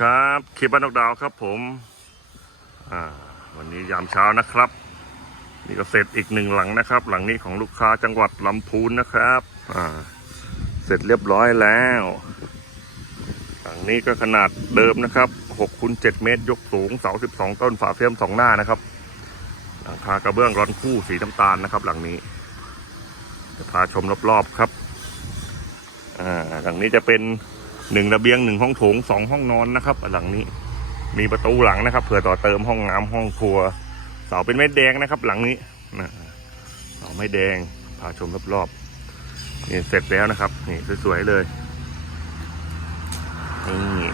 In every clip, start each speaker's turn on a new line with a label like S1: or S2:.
S1: ครับคลิปบ้านนกดาวครับผม อ่า วันนี้ยามเช้านะครับ นี่ก็เสร็จอีกหนึ่งหลังนะครับ หลังนี้ของลูกค้าจังหวัดลำพูนนะครับ อ่า เสร็จเรียบร้อยแล้ว หลังนี้ก็ขนาดเดิมนะครับ6คูณ7เมตร ยกสูงเสา12ต้นฝาเฟียมสองหน้านะครับ หลังคากระเบื้องรอนคู่สีน้ำตาลนะครับ หลังนี้ จะพาชมรอบๆครับ อ่า หลังนี้จะเป็น หนึ่งระเบียงหนึ่งห้องโถงสองห้องนอนนะครับ หลังนี้มีประตูหลังนะครับเผื่อต่อเติมห้องน้ำห้องครัว เสาเป็นไม้แดงนะครับ หลังนี้นะเสาไม้แดงพาชมรอบๆนี่เสร็จแล้วนะครับ นี่สวยๆเลยนี่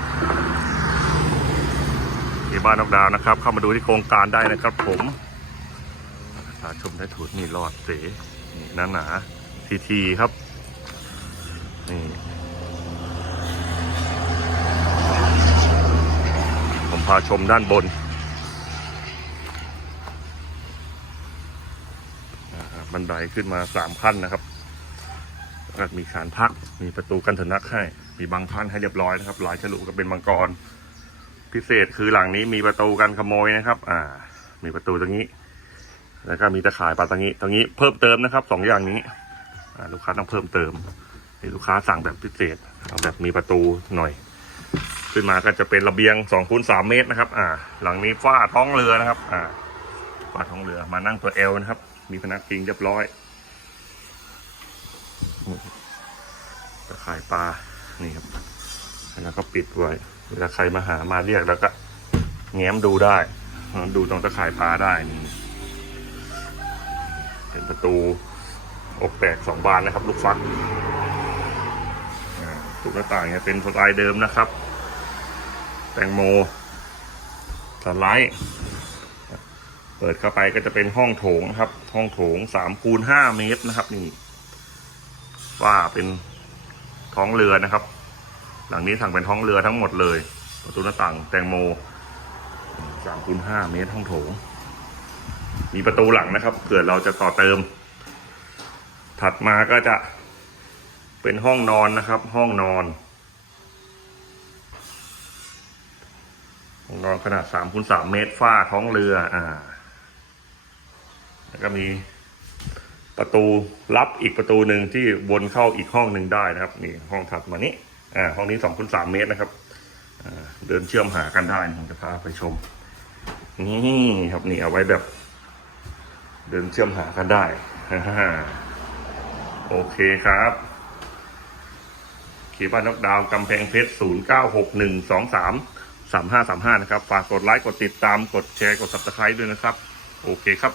S1: ที่บ้านนอกดาวนะครับ เข้ามาดูที่โครงการได้นะครับ ผมพาชมได้ถูกนี่รอดเสนี่หนาหนาทีทีครับ นี่ ผม พาชมด้านบน บันไดขึ้นมาสามขั้นนะครับก็มีขานพัก มีประตูกันถนักให้ มีบางพันให้เรียบร้อยนะครับ ลายฉลุก็เป็นมังกร พิเศษคือหลังนี้มีประตูกันขโมยนะครับ อ่า มีประตูตรงนี้ แล้วก็มีตะข่ายปาตรงนี้ ตรงนี้เพิ่มเติมนะครับสองอย่างนี้ ลูกค้าต้องเพิ่มเติม ลูกค้าสั่งแบบพิเศษเอาแบบมีประตูหน่อย ขึ้นมาก็จะเป็นระเบียงสองคูณสามเมตรนะครับ อ่า หลังนี้ฝ้าท้องเรือนะครับ อ่าฝ้าท้องเรือมานั่งตัวเอลนะครับ มีพนักพิงเรียบร้อยนี่ตะข่ายปลา นี่ครับ แล้วก็ปิดไว้ เวลาใครมาหามาเรียกแล้วก็แง้มดูได้ ดูตรงตะข่ายปลาได้นี่เป็นประตูอกแตกสองบานนะครับ ลูกฟัก อ่าทุกหน้าต่างเนี่ยเป็นสไตล์เดิมนะครับ แตงโมสไลด์เปิดเข้าไปก็จะเป็นห้องโถงครับ ห้องโถงสามคูณห้าเมตรนะครับ นี่ว่าเป็นท้องเรือนะครับ หลังนี้สั่งเป็นท้องเรือทั้งหมดเลย ประตูหน้าต่างแตงโมสามคูณห้าเมตรห้องโถง มีประตูหลังนะครับเผื่อเราจะต่อเติม ถัดมาก็จะ เป็นห้องนอนนะครับ ห้องนอน ห้องนอนขนาดสามคูณสามเมตรฝ้าท้องเรือ อ่า แล้วก็มีประตูลับอีกประตูหนึ่งที่วนเข้าอีกห้องหนึ่งได้นะครับ นี่ห้องถัดมานี้ อ่า ห้องนี้สองคูณสามเมตรนะครับเดินเชื่อมหากันได้ผมจะพาไปชม นี่ครับนี่เอาไว้แบบ เดินเชื่อมหากันได้ โอเคครับ ขีบ้านนกดาวกำแพงเพชรศูนย์เก้าหกหนึ่งสองสามสามห้าสามห้านะครับ ฝากกดไลค์ กดติดตาม กดแชร์ กด subscribe ด้วยนะครับ โอเคครับ